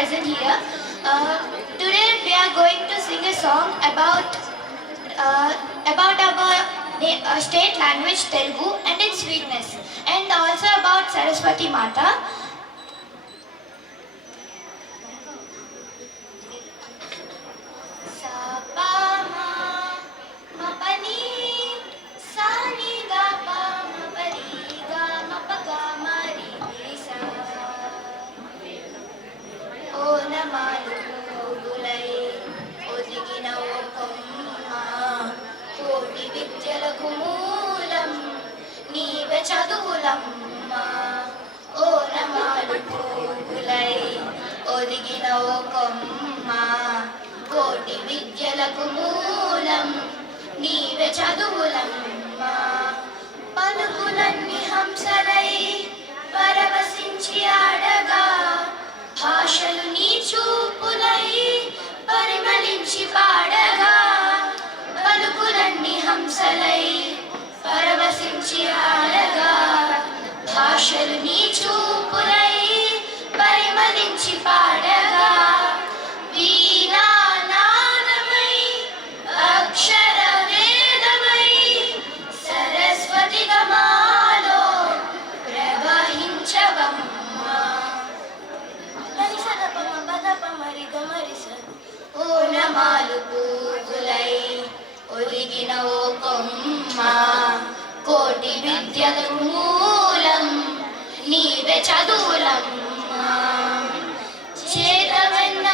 present here. Today we are going to sing a song about our state language Telugu and its sweetness, and also about Saraswati Mata. చదువులమ్మ ఓ నమాలు పోగులై ఒదిగిన ఓ కొమ్మ కోటి విద్యలకు మూలం నీవే చదువులమ్మ పలుకులన్నీ హంసలై పరవశించి ఆడగా భాషలు నీ చూపులై పరిమళించి పాడగా పలుకులన్నీ హంసలై పరవశించి ఆడగా భాషలు నీ చూపులై పరిమళించి పాడగా వీణా నాదమై అక్షర వేదమై సరస్వతి గమాలో ప్రవహించవమ్మా ఓ నమాలు పూగులై ఒదిగిన ఓ కొమ్మ కోటి విద్యలకు మూలం నీవే చదువులమ్మ చేతవన్న